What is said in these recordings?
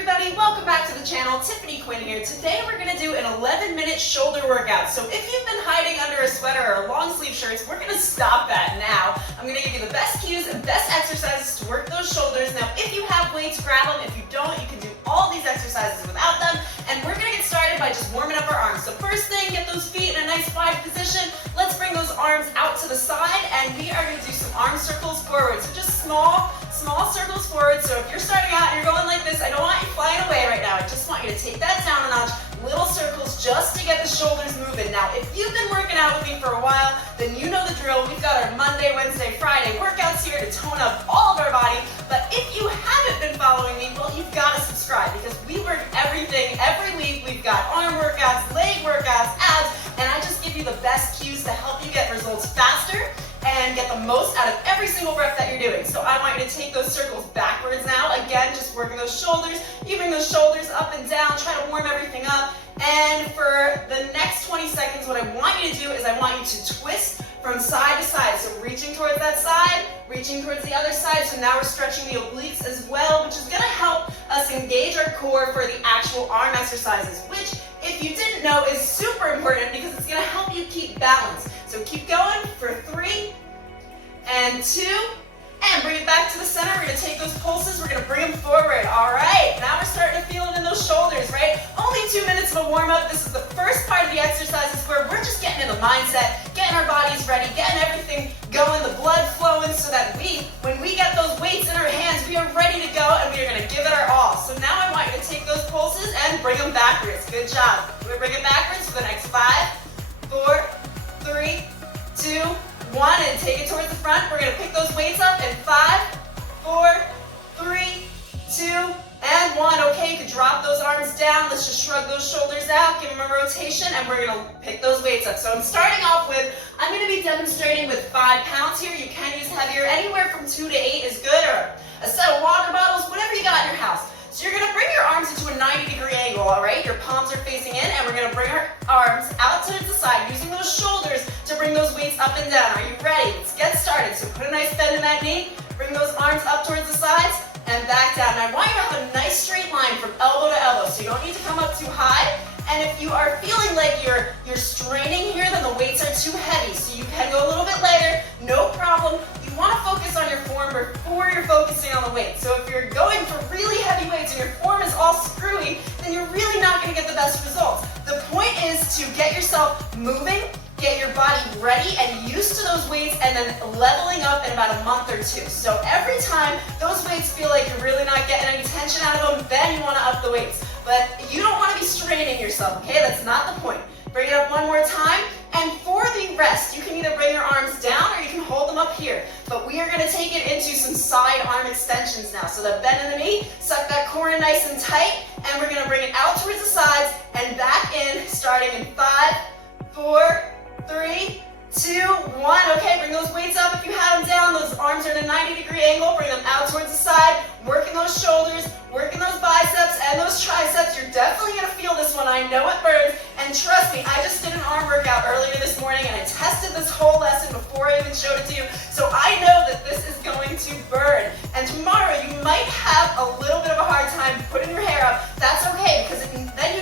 everybody, welcome back to the channel. Tiffany Quinn here. Today we're going to do an 11-minute shoulder workout. So if you've been hiding under a sweater or long sleeve shirts, we're going to stop that now. I'm going to give you the best cues and best exercises to work those shoulders. Now if you have weights, grab them. If you don't, you can do all these exercises without them. And we're going to get started by just warming up our arms. So first thing, get those feet in a nice wide position. Let's bring those arms out to the side and we are going to do some arm circles forward. So just small circles forward. So if you're starting out and you're going like this, I don't want you flying away right now. I just want you to take that down a notch. Little circles just to get the shoulders moving. Now, if you've been working out with me for a while, then you know the drill. We've got our Monday, Wednesday, Friday workouts here to tone up all of our body. But if you haven't been following me, well, you've got to subscribe because we work everything every week. We've got arm workouts, leg workouts, abs, and I just give you the best cues to help you get results faster and get the most out of every single rep that you're doing. So I want you to take those circles backwards now. Again, just working those shoulders. You bring those shoulders up and down. Try to warm everything up. And for the next 20 seconds, what I want you to do is I want you to twist from side to side. So reaching towards that side, reaching towards the other side. So now we're stretching the obliques as well, which is going to help us engage our core for the actual arm exercises, which, if you didn't know, is super important because it's going to help you keep balance. So keep going for 3 and 2, and bring it back to the center. We're going to take those pulses, we're going to bring them forward. All right, now we're starting to feel it in those shoulders, right? Only 2 minutes of a warm-up. This is the first part of the exercises where we're just getting in the mindset, getting our bodies ready, getting everything going, the blood flowing, so that when we get those weights in our hands, we are ready to go and we are going to give it our all. So now I want you to take those pulses and bring them backwards. Good job. We're going to bring it backwards for the next 5, 4, 3, 2, 1, and take it towards the front. We're going to pick those weights up in 5, 4, 3, 2, and 1. Okay, you can drop those arms down. Let's just shrug those shoulders out, give them a rotation, and we're going to pick those weights up. So I'm starting off with, I'm going to be demonstrating with 5 pounds here. You can use heavier. Anywhere from 2 to 8 is good, or a set of water bottles, whatever you got in your house. So you're going to bring your arms into a 90-degree angle, all right? Your palms are facing in, and we're going to bring our arms out to the side, using those shoulders to bring those weights up and down. Are you ready? Let's get started. So put a nice bend in that knee, bring those arms up towards the sides, and back down. And I want you to have a nice straight line from elbow to elbow, so you don't need to come up too high. And if you are feeling like you're straining here, then the weights are too heavy, so you can go a little bit lighter, no problem. You want to focus on your form before you're focusing on the weight. So if you're going for really heavy weights and your form is all screwy, then you're really not going to get the best results. The point is to get yourself moving, get your body ready and used to those weights, and then leveling up in about a month or 2. So every time those weights feel like you're really not getting any tension out of them, then you want to up the weights. But you don't want to be straining yourself, okay? That's not the point. Bring it up one more time, and for the rest, you can either bring your arms down or you can hold them up here. But we are going to take it into some side arm extensions now. So the bend in the knee, suck that core in nice and tight, and we're going to bring it out towards the sides and back in, starting in 5, 4, 3, 2, 1. Okay, bring those weights up if you have them down. Those arms are in a 90-degree angle. Bring them out towards the side, working those shoulders, working those biceps and those triceps. You're definitely going to feel this one. I know it burns. And trust me, I just did an arm workout earlier this morning and I tested this whole lesson before I even showed it to you. So I know that this is going to burn. And tomorrow you might have a little bit of a hard time putting your hair up. That's okay, because then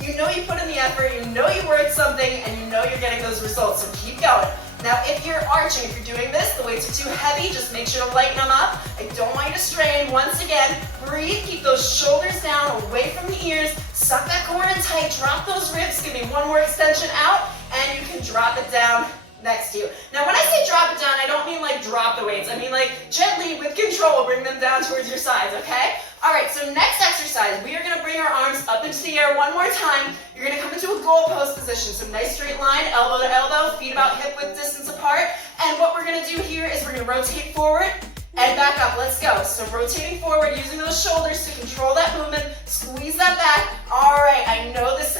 you know you put in the effort, you know you worked something, and you know you're getting those results. So keep going. Now, if you're arching, if you're doing this, the weights are too heavy, just make sure to lighten them up. I don't want you to strain. Once again, breathe, keep those shoulders down, away from the ears, suck that core in tight, drop those ribs, give me one more extension out, and you can drop it down next to you. Now, when I say drop it down, I don't mean like drop the weights. I mean like gently, with control, bring them down towards your sides, okay? All right, so next exercise, we are going to bring our arms up into the air one more time. You're going to come into a goal pose position. So nice straight line, elbow to elbow, feet about hip width distance apart. And what we're going to do here is we're going to rotate forward and back up. Let's go. So rotating forward, using those shoulders to control that movement, squeeze that back. All right, I know this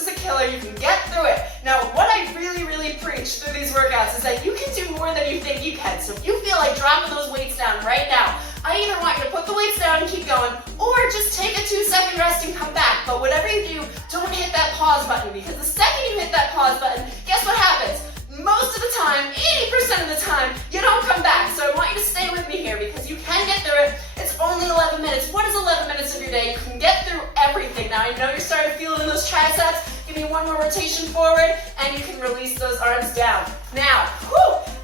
is a killer. You can get through it. Now, what I really preach through these workouts is that you can do more than you think you can. So if you feel like dropping those weights down right now, I either want you to put the weights down and keep going, or just take a 2-second rest and come back. But whatever you do, don't hit that pause button, because the second you hit that pause button, guess what happens? Most of the time, 80% of the time, you don't come back. So I want you to stay with me here because you can get through it. It's it's only 11 minutes. What is 11 minutes of your day? You can get through everything. Now, I know you're starting to feel it in those triceps. Give me one more rotation forward, and you can release those arms down. Now,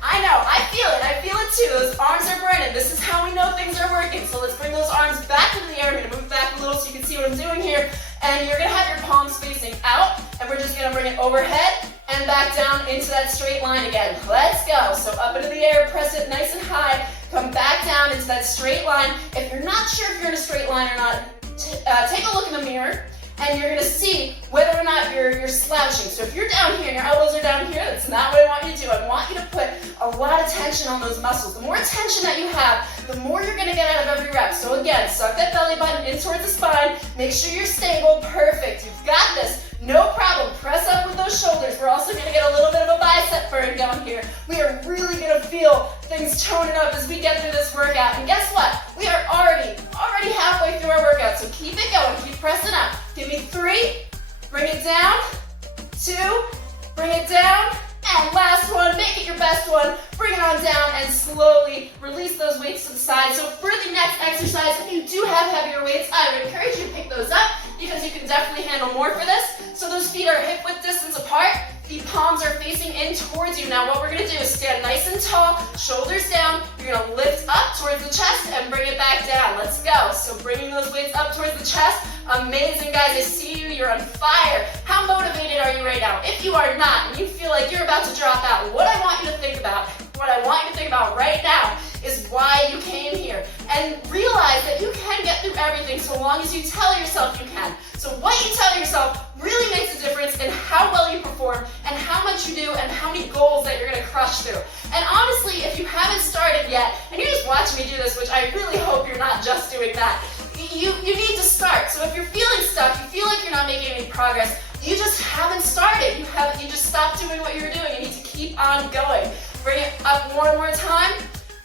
I know, I feel it too. Those arms are burning. This is how we know things are working. So let's bring those arms back into the air. I'm gonna move back a little so you can see what I'm doing here. And you're gonna have your palms facing out, and we're just gonna bring it overhead and back down into that straight line again. Let's go. So up into the air, press it nice and high, come back down into that straight line. If you're not sure if you're in a straight line or not, take a look in the mirror, and you're gonna see whether or not you're slouching. So if you're down here and your elbows are down here, that's not what I want you to do. I want you to put a lot of tension on those muscles. The more tension that you have, the more you're gonna get out of every rep. So again, suck that belly button in towards the spine. Make sure you're stable. Perfect. You've got this. No problem. Press up with those shoulders. We're also gonna get a little bit of a bicep burn going here. We are really gonna feel things toning up as we get through this workout. And guess what? We are already halfway through our workout. So keep it going. Keep pressing up. Give me 3. Bring it down. 2. Bring it down. And last one, make it your best one. Bring it on down and slowly release those weights to the side. So for the next exercise, if you do have heavier weights, I would encourage you to pick those up because you can definitely handle more for this. So those feet are hip width distance apart. The palms are facing in towards you. Now what we're gonna do is stand nice and tall, shoulders down. You're gonna lift up towards the chest and bring it back down. Let's go. So bringing those weights up towards the chest. Amazing, guys. I see you. You're on fire. How motivated are you right now? If you are not and you feel like you're about to drop out, what I want you to think about right now is why you came here. And realize that you can get through everything so long as you tell yourself you can. So what you tell yourself really makes a difference in how well you perform and how much you do and how many goals that you're gonna crush through. And honestly, if you haven't started yet, and you're just watching me do this, which I really hope you're not just doing that, you need to start. So if you're feeling stuck, you feel like you're not making any progress, you just haven't started. You just stopped doing what you were doing. You need to keep on going. Bring it up one more time.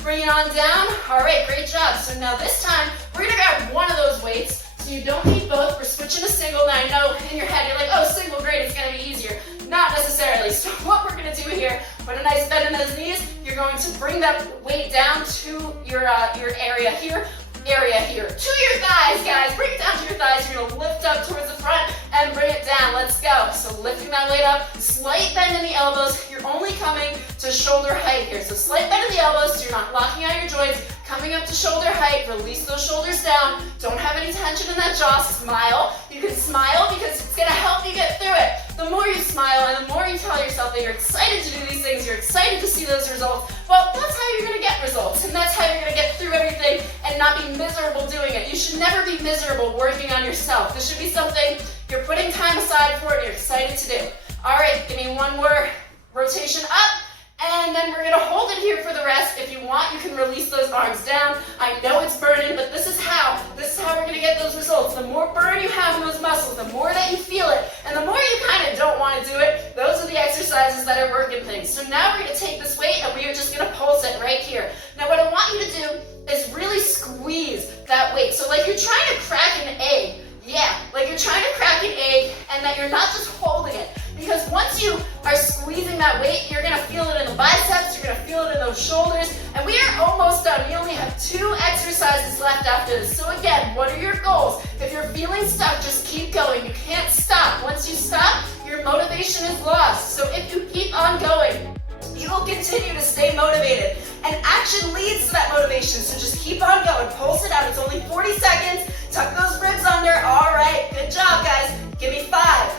Bring it on down. All right, great job. So now this time, we're gonna grab one of those weights. So you don't need both. We're switching to single. Now I know in your head, you're like, oh, single, great, it's gonna be easier. Not necessarily. So what we're gonna do here, put a nice bend in those knees. You're going to bring that weight down to your area here. To your thighs, guys. Bring it down to your thighs. You're gonna lift up towards the front and bring it down. Let's go. So lifting that weight up, slight bend in the elbows. You're only coming to shoulder height here. So slight bend in the elbows so you're not locking out your joints. Coming up to shoulder height, release those shoulders down. Don't have any tension in that jaw. Smile. You can smile because it's gonna help you get through it. The more you smile and the more you tell yourself that you're excited to do these things, you're excited to see those results, well, that's how you're gonna get results. And that's how you're gonna get through everything and not be miserable doing it. You should never be miserable working on yourself. This should be something you're putting time aside for and you're excited to do. All right, give me one more rotation up. And then we're gonna hold it here for the rest. If you want, you can release those arms down. I know it's burning, but this is how we're gonna get those results. The more burn you have in those muscles, the more that you feel it, and the more you kind of don't want to do it, those are the exercises that are working things. So now we're gonna take this weight and we are just gonna pulse it right here. Now what I want you to do is really squeeze that weight. So like you're trying to crack an egg. Yeah, like you're trying to crack an egg and that you're not just holding it. Because once you are squeezing that weight, you're gonna feel it in the biceps, you're gonna feel it in those shoulders, and we are almost done. We only have 2 exercises left after this. So again, what are your goals? If you're feeling stuck, just keep going. You can't stop. Once you stop, your motivation is lost. So if you keep on going, you will continue to stay motivated. And action leads to that motivation, so just keep on going. Pulse it out. It's only 40 seconds. Tuck those ribs under. All right, good job, guys. Give me 5,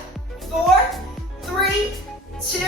4, 3, 2,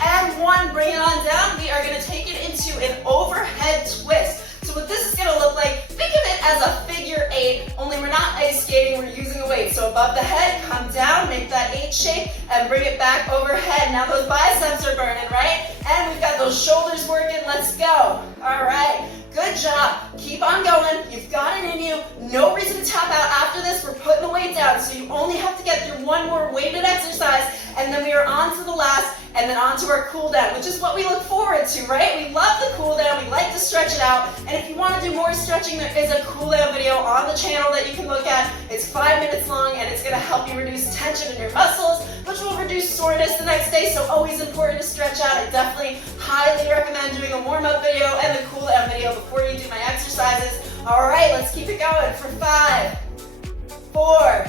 and 1. Bring it on down. We are going to take it into an overhead twist. So what this is going to look like, think of it as a figure 8, only we're not ice skating, we're using a weight. So above the head, come down, make that 8 shape, and bring it back overhead. Now those biceps are burning, right? And we've got those shoulders working. Let's go. All right. Good job. Keep on going. You've got it in you. No reason to tap out after this. We're putting the weight down, so you only have to get through one more weighted exercise, and then we are on to the last, and then on to our cool down, which is what we look forward to, right? We love the cool down. We like to stretch it out, and if you want to do more stretching, there is a cool down video on the channel that you can look at. It's 5 minutes long, and it's going to help you reduce tension in your muscles, which will reduce soreness the next day, so always important to stretch out. I definitely highly recommend doing a warm-up video and the cool down video before you do my exercises. All right, let's keep it going. going for 5, 4,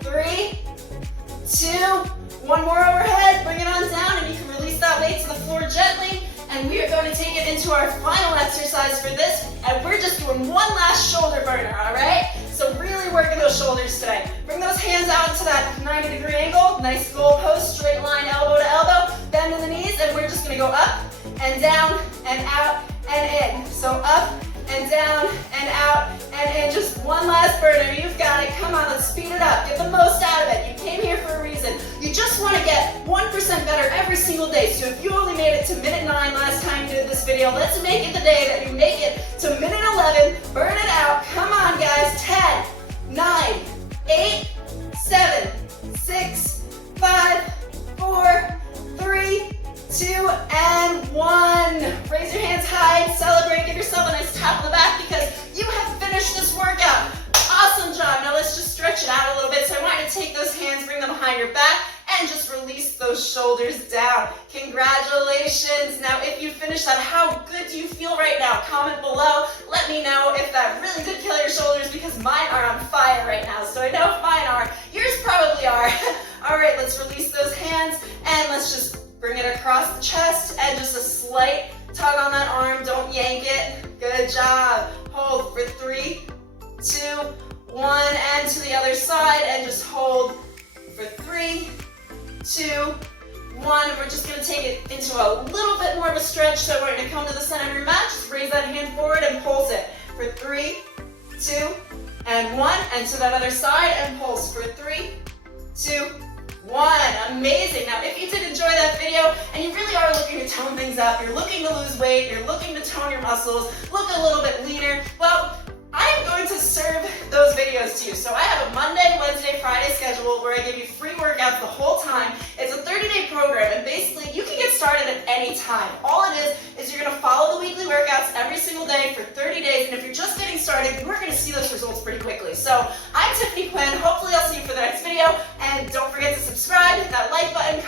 3, 2, one more overhead, bring it on down, and you can release that weight to the floor gently, and we are going to take it into our final exercise for this, and we're just doing one last shoulder burner, all right? So really working those shoulders today. Bring those hands out to that 90-degree angle, nice goal post, straight line, elbow to elbow, bend in the knees, and we're just gonna go up and down and out and in. So up and down and out and in. Just one last burner. You've got it. Come on, let's speed it up. Get the most out of it. You came here for a reason. You just want to get 1% better every single day. So if you only made it to minute 9 last time you did this video, let's make it the day that you make it to minute 11. Burn it out. Come on, guys. 10, 9, 8, 7, 6, 5, 4, 3, 2, and 1. Raise your hands high and celebrate. Give yourself a nice tap on the back because you have finished this workout. Awesome job. Now let's just stretch it out a little bit. So I want you to take those hands, bring them behind your back, and just release those shoulders down. Congratulations. Now if you finish that, how good do you feel right now? Comment below. Let me know if that really did kill your shoulders because mine are on fire right now. So I know if mine are, yours probably are. All right, let's release those hands and let's just bring it across the chest and just a slight tug on that arm. Don't yank it. Good job. Hold for 3, 2, 1, and to the other side, and just hold for 3, 2, 1. And we're just going to take it into a little bit more of a stretch. So we're going to come to the center of your mat. Just raise that hand forward and pulse it for 3, 2, and 1. And to that other side and pulse for 3, 2, 1. Amazing. Now, if you did enjoy that video and you really are looking to tone things up, you're looking to lose weight, you're looking to tone your muscles, look a little bit leaner, well, I am going to serve those videos to you. So I have a Monday, Wednesday, Friday schedule where I give you free workouts the whole time. It's a 30-day program, and basically you can get started at any time. All it is you're going to follow the weekly workouts every single day for 30 days, and if you're just getting started, you are going to see those results pretty quickly. So I'm Tiffany Quinn. Hopefully I'll see you for the next video, and don't forget to subscribe, hit that like button,